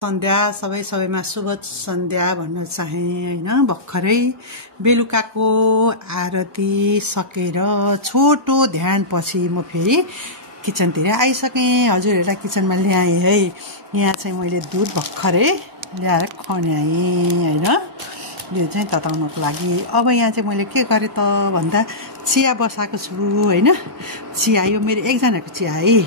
सन्ध्या सबैमा शुभ सन्ध्या भन्न चाहे हैन। भर्खरै बेलुकाको आरती सकेर छोटो ध्यानपछि म फेरि किचनतिर आइसके। हजुरहरुलाई किचनमा ल्याएँ है। यहाँ चाहिँ मैले दुध भर्खरै ल्याएर खन्याएँ हैन, यो चाहिँ तताउनको लागि। अब यहाँ चाहिँ मैले के गरे त भन्दा चिया बसाएको छु हैन। चिया यो मेरो एकजनाको चिया है।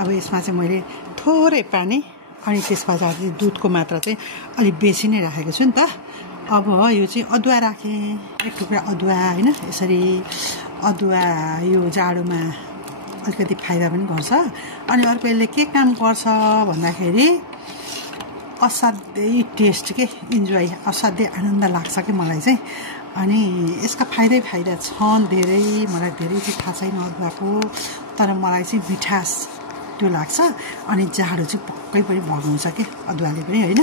अब यसमा चाहिँ मैले थोरै पानी अनि त्यसपछि दुधको मात्रा चाहिँ अलि बेसी नै राखेको छु नि त। अब यो चाहिँ अदुवा राखेँ, एक टुक्रा अदुवा हैन। यसरी अदुवा यो जाडोमा अलिकति फाइदा पनि गर्छ। अनि अर्को यसले के काम गर्छ भन्दाखेरि असाध्यै टेस्ट के इन्जोय, असाध्यै आनन्द लाग्छ कि मलाई चाहिँ। अनि यसका फाइदा छन् धेरै, मलाई धेरै चाहिँ थाहा छैन अदुवाको, तर मलाई चाहिँ मिठास त्यो लाग्छ। अनि जाडो चाहिँ पक्कै पनि भगाउँछ के अदुवाले पनि हैन।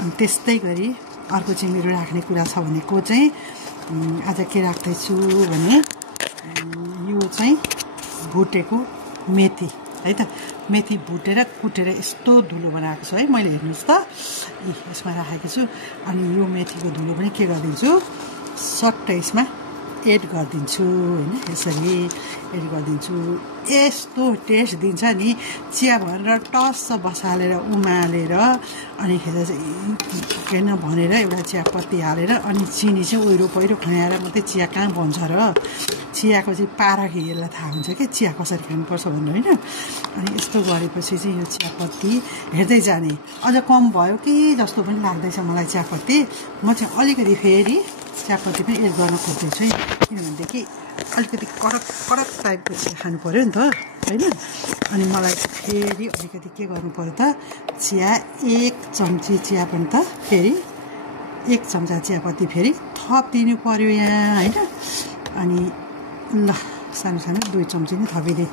अनि त्यस्तै गरी अर्को चाहिँ मेरो राख्ने कुरा छ भनेको चाहिँ आज के राख्दैछु भने यो चाहिँ भुटेको मेथी है त। मेथी भुटेर कुटेर यस्तो धुलो बनाएको छु है मैले, हेर्नुहोस् त यसमा राखेको छु। अनि यो मेथीको धुलो पनि के गरिदिन्छु, सट्टै यसमा एड गरिदिन्छु हैन। यसरी एड गरिदिन्छु, यस्तो टेस्ट दिन्छ नि। चिया भनेर टस्स बसालेर उमालेर अनि खेर चाहिँ किन भनेर एउटा चियापत्ती हालेर अनि चिनी चाहिँ ओइरो पहिरो खनाएर मात्रै चिया कहाँ बन्छ र। चियाको चाहिँ पाराखि यसलाई थाहा हुन्छ कि चिया कसरी खानुपर्छ भनेर हैन। अनि यस्तो गरेपछि चाहिँ यो चियापत्ती हेर्दै जाने। अझ कम भयो कि जस्तो पनि लाग्दैछ मलाई चियापत्ती। म चाहिँ अलिकति फेरि चियापत्ती पनि एड गर्न खोज्दैछु किनभनेदेखि अलिकति कडक टाइपको चिया खानु पर्यो नि त हैन। अनि मलाई फेरि अलिकति के गर्नु पर्यो त, चिया 1 चम्ची चिया पनि त फेरि 1 चम्चा चियापत्ती फेरि थपिदिनु पर्यो यहाँ हैन। अनि ल सानो 2 चम्ची नै थपिदिएँ।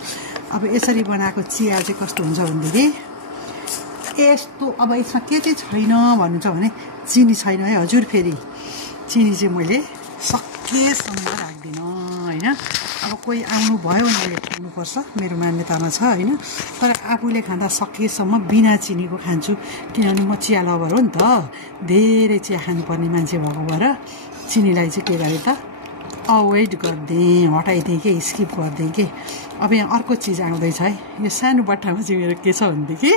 अब यसरी बनाएको चिया चाहिँ कस्तो हुन्छ भनेदेखि यस्तो। अब यसमा के चाहिँ छैन भन्नुहुन्छ भने चिनी छैन है हजुर। फेरि चिनी चाहिँ मैले सकेसम्म राख्दिनँ हैन। अब कोही आउनु भयो भने खानुपर्छ, मेरो मान्यतामा छ हैन। तर आफूले खाँदा सकेसम्म बिना चिनीको खान्छु, किनभने म चिया लभर हो नि त। धेरै चिया खानुपर्ने मान्छे भएको भएर चिनीलाई चाहिँ के गरेँ त अभोइड गरिदिएँ, हटाइदिएँ कि स्किप गरिदिएँ कि। अब यहाँ अर्को चिज आउँदैछ है। यो सानो बट्टामा चाहिँ मेरो के छ भनेदेखि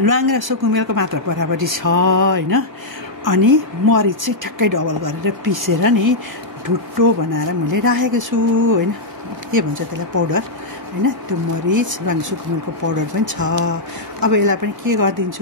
ल्वाङ र सुकुमेलको मात्र बराबरी छ हैन। अनि मरिच चाहिँ ठ्याक्कै डबल गरेर पिसेर नि ढुट्टो बनाएर मैले राखेको छु हैन। के भन्छ त्यसलाई, पाउडर हैन। त्यो मरिच ल्वाङ सुकुमेलको पाउडर पनि छ। अब यसलाई पनि के गरिदिन्छु